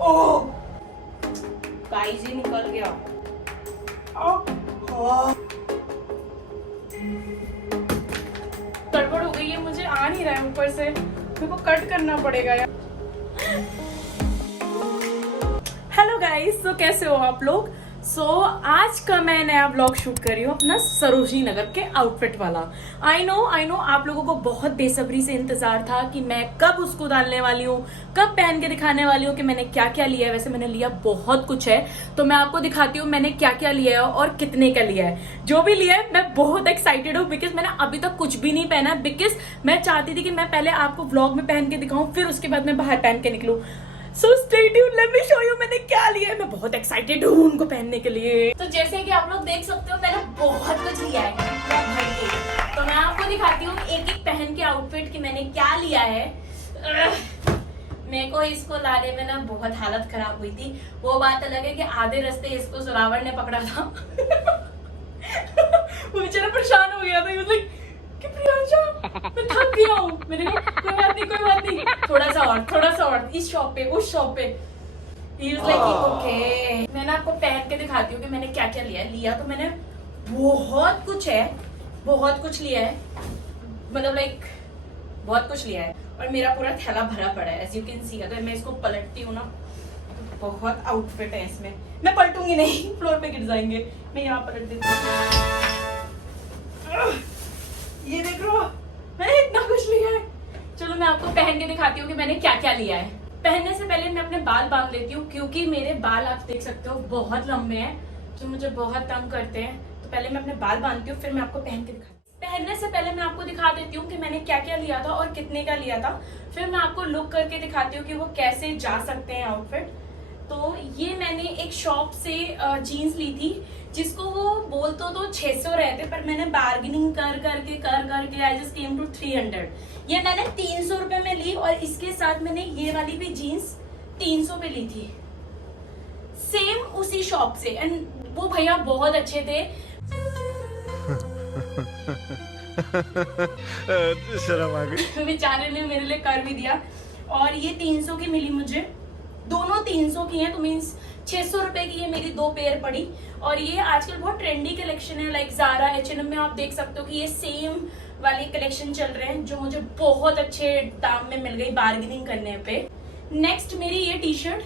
ओह guys ये निकल गया। गड़बड़ हो गई है, मुझे आ नहीं रहा है ऊपर से, मेरे को कट करना पड़ेगा यार। हेलो गाइस, तो कैसे हो आप लोग? आज का मैं नया ब्लॉग शूट कर रही हूँ अपना सरोजनी नगर के आउटफिट वाला। आई नो आप लोगों को बहुत बेसब्री से इंतजार था कि मैं कब उसको डालने वाली हूँ, कब पहन के दिखाने वाली हूँ कि मैंने क्या क्या लिया है। वैसे मैंने लिया बहुत कुछ है, तो मैं आपको दिखाती हूँ मैंने क्या क्या लिया है और कितने का लिया है। जो भी लिया है मैं बहुत एक्साइटेड हूँ, बिकॉज मैंने अभी तक कुछ भी नहीं पहना, बिकॉज मैं चाहती थी कि मैं पहले आपको व्लॉग में पहन के दिखाऊं, फिर उसके बाद मैं बाहर पहन के निकलूं। So stay tuned, let me show you मैंने क्या लिया है। मैं बहुत एक्साइटेड हूँ उनको पहनने के लिए। तो जैसे कि आप लोग देख सकते हो मैंने बहुत कुछ लिया है भर के। तो मैं आपको दिखाती हूँ एक एक पहन के आउटफिट कि मैंने क्या लिया है। मेरे को इसको लाने में ना बहुत हालत खराब हुई थी। वो बात अलग है कि आधे रास्ते इसको सुरावर ने पकड़ा था। वो बेचारा परेशान हो गया था, कि प्रियांशा मैं थक गया हूँ। मैंने कहा कोई बात नहीं, थोड़ा सा और इस शॉप पे उस शॉप पे। He was like okay. मैं ना आपको पहन के दिखाती हूँ कि मैंने क्या क्या लिया तो मैंने बहुत कुछ लिया है, मतलब लाइक बहुत कुछ लिया है और मेरा पूरा थैला भरा पड़ा है, एज यू कैन सी। अगर मैं इसको पलटती हूँ ना तो बहुत आउटफिट है इसमें। मैं पलटूंगी नहीं, फ्लोर पे गिर जाएंगे। मैं यहाँ पलट देती हूँ। ये देख लो मैंने इतना कुछ लिया है। चलो मैं आपको पहन के दिखाती हूँ कि मैंने क्या क्या लिया है। पहनने से पहले मैं अपने बाल बांध लेती हूँ, क्योंकि मेरे बाल आप देख सकते हो बहुत लंबे हैं जो मुझे बहुत तंग करते हैं। तो पहले मैं अपने बाल बांधती हूँ, फिर मैं आपको पहन के दिखाती हूँ। पहनने से पहले मैं आपको दिखा देती हूँ कि मैंने क्या क्या लिया था और कितने का लिया था। फिर मैं आपको लुक करके दिखाती हूँ कि वो कैसे जा सकते हैं आउटफिट। तो ये मैंने एक शॉप से जीन्स ली थी, जिसको वो बोलते तो 600 रहते, पर मैंने बार्गेनिंग कर करके आई जस्ट केम टू 300। ये मैंने 300 रुपए में ली और इसके साथ मैंने ये वाली भी जीन्स 300 पे ली थी, सेम उसी शॉप से। एंड वो भैया बहुत अच्छे थे। शर्म आ गई। बेचारे ने मेरे लिए कर भी दिया। और ये 300 की मिली मुझे, दोनों 300 की हैं, तो मीन्स 600 रुपए की ये मेरी 2 पेयर पड़ी। और ये आजकल बहुत ट्रेंडी कलेक्शन है, लाइक ज़ारा H&M में आप देख सकते हो कि ये सेम वाली कलेक्शन चल रहे हैं, जो मुझे बहुत अच्छे दाम में मिल गई बार्गेनिंग करने पे। नेक्स्ट मेरी ये टी शर्ट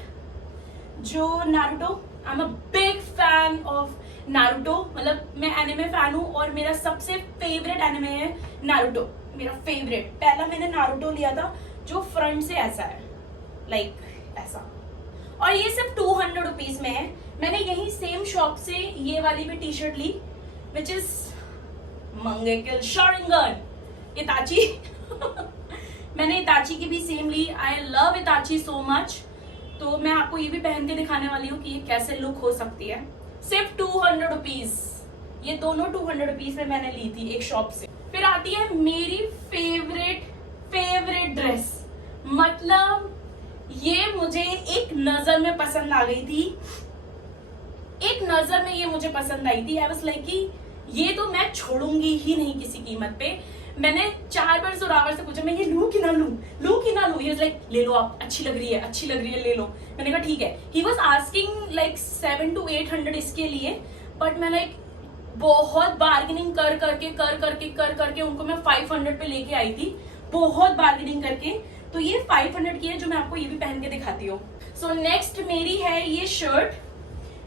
जो Naruto, I am a big fan of Naruto, मतलब मैं एनिमे फैन हूँ और मेरा सबसे फेवरेट एनिमे है नारुतो, मेरा फेवरेट। पहला मैंने नारुतो लिया था जो फ्रंट से ऐसा है, लाइक ऐसा, और ये सिर्फ 200 रुपीज में है। मैंने यही सेम शॉप से ये वाली भी टी शर्ट ली, विच इज मंगेकिल शारिंगन इताची। मैंने इताची की भी सेम ली। I love Itachi so much. तो मैं आपको ये भी पहन के दिखाने वाली हूँ कि ये कैसे लुक हो सकती है। सिर्फ 200 रुपीज, ये दोनों 200 रुपीज में मैंने ली थी एक शॉप से। फिर आती है मेरी फेवरेट ड्रेस, मतलब ये मुझे एक नजर में पसंद आ गई थी, एक नजर में ये मुझे पसंद आई थी। आई वाज लाइक कि ये तो मैं छोड़ूंगी ही नहीं किसी कीमत पे। मैंने 4 बार जोरावर से पूछा मैं ये लूं कि ना लूं। ही वाज लाइक ले लो आप, अच्छी लग रही है ले लो। मैंने कहा ठीक है। He was asking like 700 to 800 इसके लिए, बट मैं लाइक बहुत बार्गेनिंग कर करके उनको मैं 500 पे लेके आई थी, बहुत बार्गेनिंग करके। तो ये 500 की है, जो मैं आपको ये भी पहन के दिखाती हूँ। सो नेक्स्ट मेरी है ये shirt,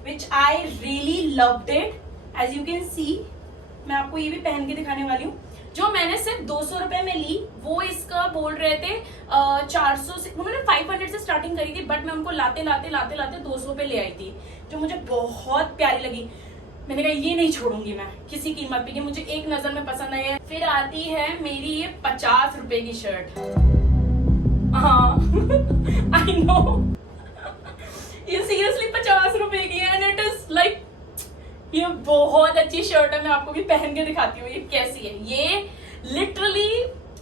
which I really loved it, as you can see. मैं आपको ये भी पहन के दिखाने वाली हूँ, जो मैंने सिर्फ 200 रुपए में ली। वो इसका बोल रहे थे 400 से, उन्होंने 500 से स्टार्टिंग करी थी, बट मैं उनको लाते 200 पे ले आई थी, जो मुझे बहुत प्यारी लगी। मैंने कहा ये नहीं छोड़ूंगी मैं किसी कीमत पे, कि मुझे एक नजर में पसंद आई है। फिर आती है मेरी ये 50 रुपए की शर्ट। हाँ आई नो, ये सीरियसली 50 रुपए की है, एंड इट इज लाइक, ये बहुत अच्छी शर्ट है। मैं आपको भी पहन के दिखाती हूँ ये कैसी है। ये लिटरली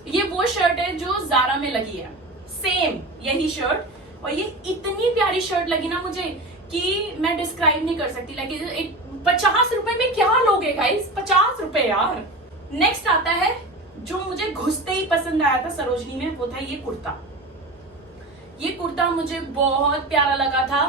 ये वो शर्ट है जो ज़ारा में लगी है, सेम यही शर्ट। और ये इतनी प्यारी शर्ट लगी ना मुझे कि मैं डिस्क्राइब नहीं कर सकती। लाइक 50 रुपए में क्या लोगे गाइस, 50 रुपए यार। नेक्स्ट आता है जो मुझे घुसते ही पसंद आया था सरोजनी में, वो था ये कुर्ता। ये कुर्ता मुझे बहुत प्यारा लगा था।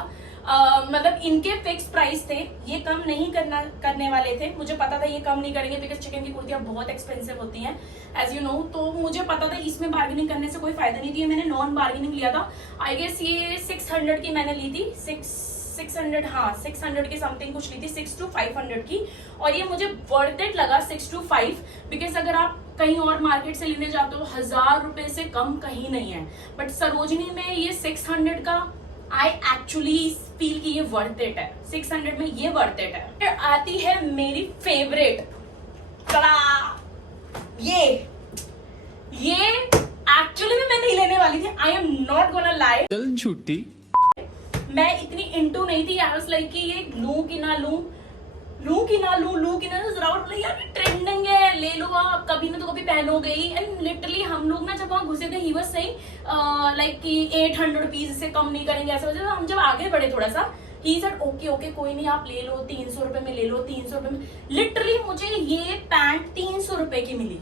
मतलब इनके फिक्स प्राइस थे, ये कम नहीं करने वाले थे। मुझे पता था ये कम नहीं करेंगे बिकॉज चिकन की कुर्तियां बहुत एक्सपेंसिव होती हैं एज यू नो। तो मुझे पता था इसमें बार्गेनिंग करने से कोई फायदा नहीं थी। मैंने नॉन बार्गेनिंग लिया था। आई गेस ये 600 की मैंने ली थी, 600 हाँ 600 की समथिंग कुछ ली थी, 6 to 500 की। और ये मुझे वर्थ इट लगा 6 to 5, बिकॉज अगर आप कहीं और मार्केट से लेने जाते हो 1000 रुपए से कम कहीं नहीं है, बट सरोजनी में ये 600 का आई एक्चुअली फील कि ये वर्थ इट है। 600 में ये वर्थ इट है। फिर आती है मेरी फेवरेट ये एक्चुअली में मैं नहीं लेने वाली थी। I am not gonna lie, चल झूठी। मैं इतनी इंटू नहीं थी। आई वाज लाइक कि ये लूं कि ना लूं, जरा यार ट्रेंडिंग है, ले लो आप, कभी ना तो कभी पहनोगे ही। एंड लिटरली हम लोग ना जब वहां घुसे थे, ही वाज सेइंग लाइक कि 800 रुपीज से कम नहीं करेंगे ऐसा। हम जब आगे बढ़े थोड़ा सा, ही सेड ओके कोई नहीं, आप ले लो, 300 रुपए में ले लो, 300 रुपए में। लिटरली मुझे ये पैंट 300 रुपए की मिली,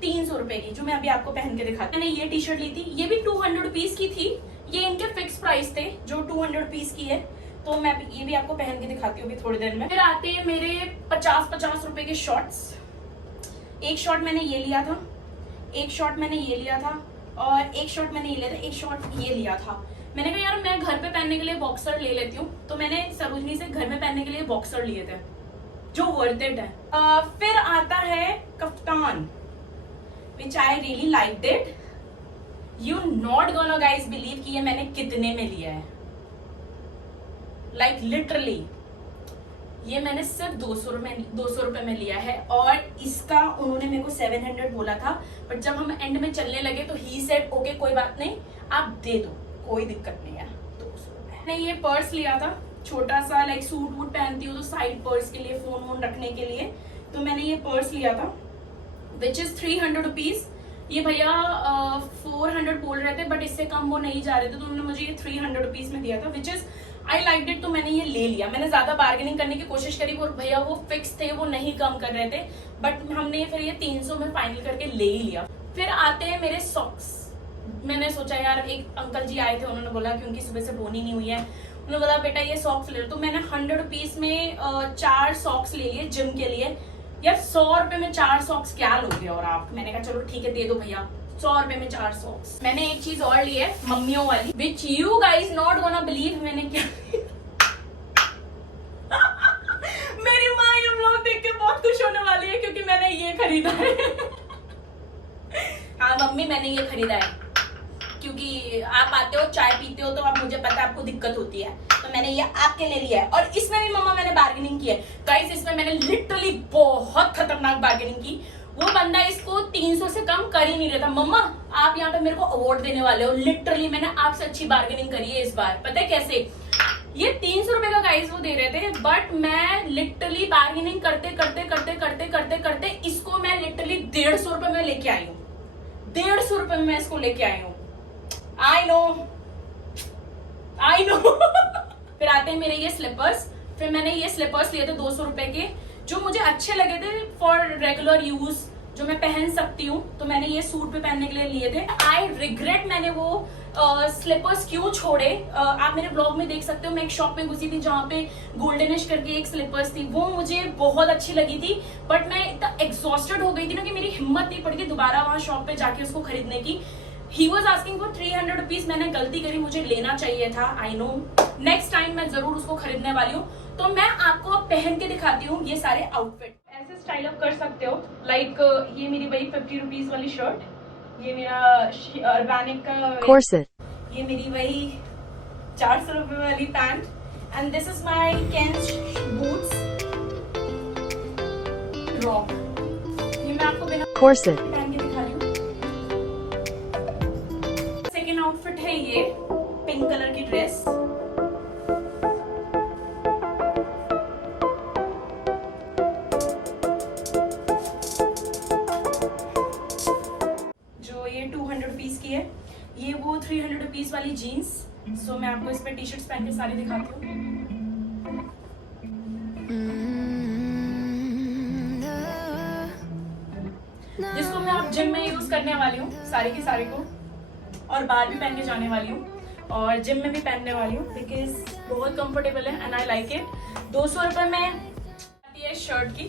300 रुपए की, जो मैं अभी आपको पहन के दिखाती हूँ। मैंने ये टी शर्ट ली थी, ये भी 200 रुपीज की थी। ये इनके फिक्स प्राइस थे जो 200 रुपीज की है। तो मैं ये भी आपको पहन के दिखाती हूँ थोड़ी देर में। फिर आते हैं मेरे 50 रुपए के शॉर्ट्स। एक शॉर्ट मैंने ये लिया था, एक शॉर्ट मैंने ये लिया था, और एक शॉर्ट मैंने ये लिया था, एक शॉर्ट ये लिया था। मैंने कहा यार मैं घर पे पहनने के लिए बॉक्सर ले लेती हूँ, तो मैंने सरोजनी से घर में पहनने के लिए बॉक्सर लिए थे जो वर्थ इट है। फिर आता है kaftan, which I really liked it. You not gonna guys believe कि ये मैंने कितने में लिया है। लाइक लिटरली ये मैंने सिर्फ 200 रुपए में लिया है। और इसका उन्होंने मेरे को 700 बोला था, बट जब हम एंड में चलने लगे तो ही सेड ओके कोई बात नहीं, आप दे दो, कोई दिक्कत नहीं है, 200 रुपए। मैंने ये पर्स लिया था छोटा सा, लाइक सूट वूट पहनती हूँ तो साइड पर्स के लिए, फोन वोन रखने के लिए। तो मैंने ये पर्स लिया था विच इज 300 रुपीज। ये भैया 400 बोल रहे थे, बट इससे कम वो नहीं जा रहे थे, तो उन्होंने मुझे ये 300 रुपीज में दिया था, which is I like it. तो मैंने ये ले लिया। मैंने ज्यादा बार्गेनिंग करने की कोशिश करी, और भैया वो फिक्स थे, वो नहीं कम कर रहे थे, बट हमने फिर ये 300 में फाइनल करके ले ही लिया। फिर आते हैं मेरे सॉक्स। मैंने सोचा यार, एक अंकल जी आए थे, उन्होंने बोला कि उनकी सुबह से बोनी नहीं हुई है, उन्होंने बोला बेटा ये सॉक्स ले लो। तो मैंने 100 रुपीज में 4 सॉक्स ले लिए जिम के लिए। यार 100 रुपए में 4 सॉक्स क्या लोगे और आप? मैंने कहा चलो ठीक है दे दो भैया, 100 रुपए में 4 सॉक्स। मैंने एक चीज और ली है मम्मियों वाली, which you guys not gonna believe मैंने क्या मेरी माँ ये व्लॉग देख के बहुत खुश होने वाली है, क्योंकि मैंने ये खरीदा है हाँ मम्मी मैंने ये खरीदा है, क्योंकि आप आते हो चाय पीते हो तो आप, मुझे पता है आपको दिक्कत होती है, तो मैंने ये आपके लिए लिया है। और इसमें भी मम्मा मैंने बार्गेनिंग की है गाइस, इसमें मैंने लिटरली बहुत खतरनाक बार्गेनिंग की। वो बंदा इसको 300 से कम कर ही नहीं रहा था। मम्मा आप यहाँ पे मेरे को अवार्ड देने वाले हो, लिटरली मैंने आपसे अच्छी बार्गेनिंग करी है इस बार। पता है कैसे? ये 300 रुपए का गाइस वो दे रहे थे, बट मैं लिटरली बार्गेनिंग करते करते इसको मैं लिटरली 150 रुपए में लेके आई हूँ। 150 रुपए में मैं इसको लेके आई हूँ। आई नो फिर आते हैं मेरे ये स्लीपर्स। फिर मैंने ये स्लीपर्स लिए थे 200 रुपए के, जो मुझे अच्छे लगे थे फॉर रेगुलर यूज, जो मैं पहन सकती हूँ। तो मैंने ये सूट पे पहनने के लिए लिए थे। आई रिग्रेट मैंने वो स्लीपर्स क्यों छोड़े। आप मेरे ब्लॉग में देख सकते हो, मैं एक शॉप में घुसी थी जहाँ पे गोल्डनिश करके एक स्लीपर्स थी, वो मुझे बहुत अच्छी लगी थी, बट मैं इतना एग्जॉस्टेड हो गई थी ना कि मेरी हिम्मत नहीं पड़ी थी दोबारा वहां शॉप पे जाके उसको खरीदने की। He was asking for 300 rupees. मैंने गलती करी, मुझे लेना चाहिए था। आई नो नेक्स्ट टाइम मैं जरूर उसको खरीदने वाली हूँ। तो मैं आपको पहन के दिखाती हूँ ये सारे आउटफिट। ऐसे स्टाइल अप कर सकते हो। लाइक ये मेरी वही 50 रुपीज वाली शर्ट, ये मेरा अर्बैनिक का corset, ये मेरी वही 400 रुपए वाली pant, and this is my Cannes boots rock. ये मैं आपको बिना corset, पहन के दिखा रही हूँ। सेकेंड आउटफिट है ये पिंक कलर की ड्रेस। जो ये 200 रुपीज की है, ये वो 300 रुपीज वाली जीन्स। सो मैं आपको इस पे टी शर्ट्स पहन के सारी दिखाती हूँ। जिसको मैं आप जिम में यूज करने वाली हूँ सारी की सारी को, और बाहर भी पहन के जाने वाली हूँ। और जिम में भी पहनने वाली हूँ बिकॉज बहुत कंफर्टेबल है एंड आई लाइक इट। 200 रुपये में आती है शर्ट की।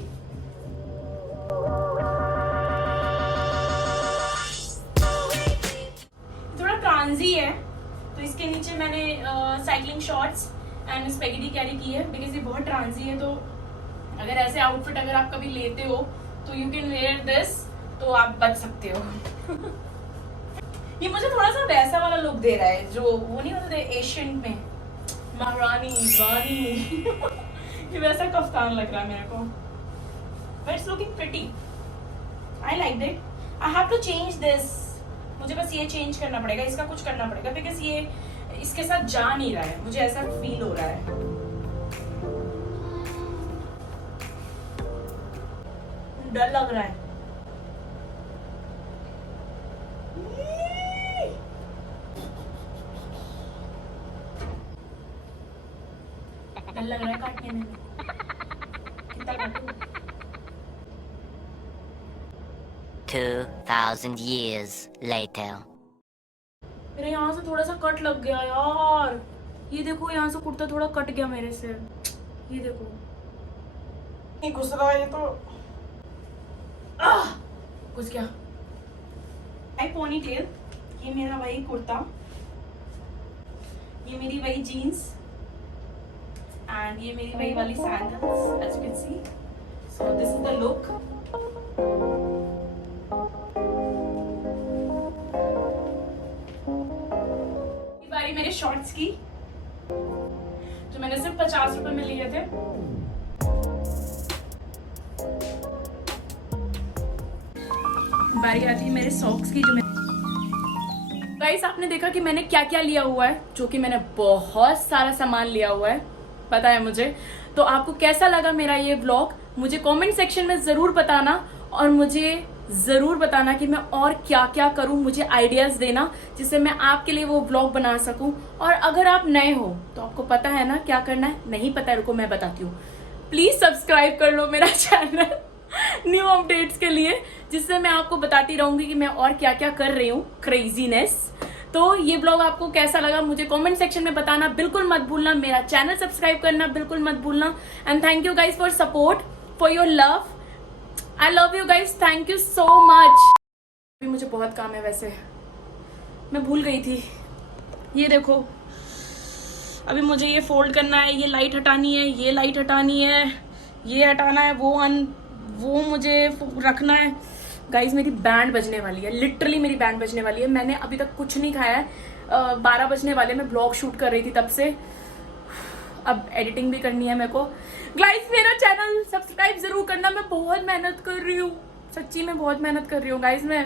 थोड़ा ट्रांजी है तो इसके नीचे मैंने cycling shorts and spaghetti carry की है बिकॉज ये बहुत ट्रांजी है। तो अगर ऐसे आउटफिट अगर आप कभी लेते हो तो यू कैन वेयर दिस, तो आप बच सकते हो। ये मुझे थोड़ा सा वैसा वाला लुक दे रहा है जो वो नहीं होते एशियन में महारानी रानी। ये वैसा कफ्तान लग रहा है मेरे को, but it's looking pretty. I like it. I have to change this. मुझे बस ये चेंज करना पड़ेगा, इसका कुछ करना पड़ेगा बिकॉज ये इसके साथ जा नहीं रहा है, मुझे ऐसा फील हो रहा है। डर लग रहा है। डर लग रहा है काटने में। कितना काटूं? 2,000 years later. मेरे यहाँ से थोड़ा सा कट लग गया यार। ये देखो यहाँ से कुर्ता थोड़ा कट गया मेरे से। ये देखो नहीं घुस रहा है ये तो। घुस गया। आई पोनी टेल। ये मेरा वही कुर्ता, ये मेरी वही जीन्स एंड ये मेरी वही वाली sandals as you can see. So this is the look. बारी मेरे शॉर्ट्स की जो मैंने सिर्फ 50 रुपए में लिए थे। बारी आती है मेरे सॉक्स की जो गाइस आपने देखा कि मैंने क्या क्या लिया हुआ है, जो कि मैंने बहुत सारा सामान लिया हुआ है, पता है मुझे। तो आपको कैसा लगा मेरा ये व्लॉग मुझे कमेंट सेक्शन में जरूर बताना, और मुझे जरूर बताना कि मैं और क्या क्या करूं, मुझे आइडियाज देना जिससे मैं आपके लिए वो व्लॉग बना सकूं। और अगर आप नए हो तो आपको पता है ना क्या करना है, नहीं पता है रुको मैं बताती हूँ। प्लीज सब्सक्राइब कर लो मेरा चैनल न्यू अपडेट्स के लिए, जिससे मैं आपको बताती रहूंगी कि मैं और क्या क्या कर रही हूँ क्रेजीनेस। तो ये ब्लॉग आपको कैसा लगा मुझे कमेंट सेक्शन में बताना बिल्कुल मत भूलना। मेरा चैनल सब्सक्राइब करना बिल्कुल मत भूलना। And thank you guys for support, for your love. I love you guys, thank you so much. अभी मुझे बहुत काम है, वैसे मैं भूल गई थी। ये देखो अभी मुझे ये फोल्ड करना है, ये लाइट हटानी है, ये लाइट हटानी है, ये हटाना है, वो मुझे रखना है। गाइज मेरी बैंड बजने वाली है, लिटरली मेरी बैंड बजने वाली है। मैंने अभी तक कुछ नहीं खाया है। 12 बजने वाले, मैं ब्लॉग शूट कर रही थी तब से। अब एडिटिंग भी करनी है मेरे को। गाइज मेरा चैनल सब्सक्राइब जरूर करना, मैं बहुत मेहनत कर रही हूँ, सच्ची में बहुत मेहनत कर रही हूँ गाइज मैं।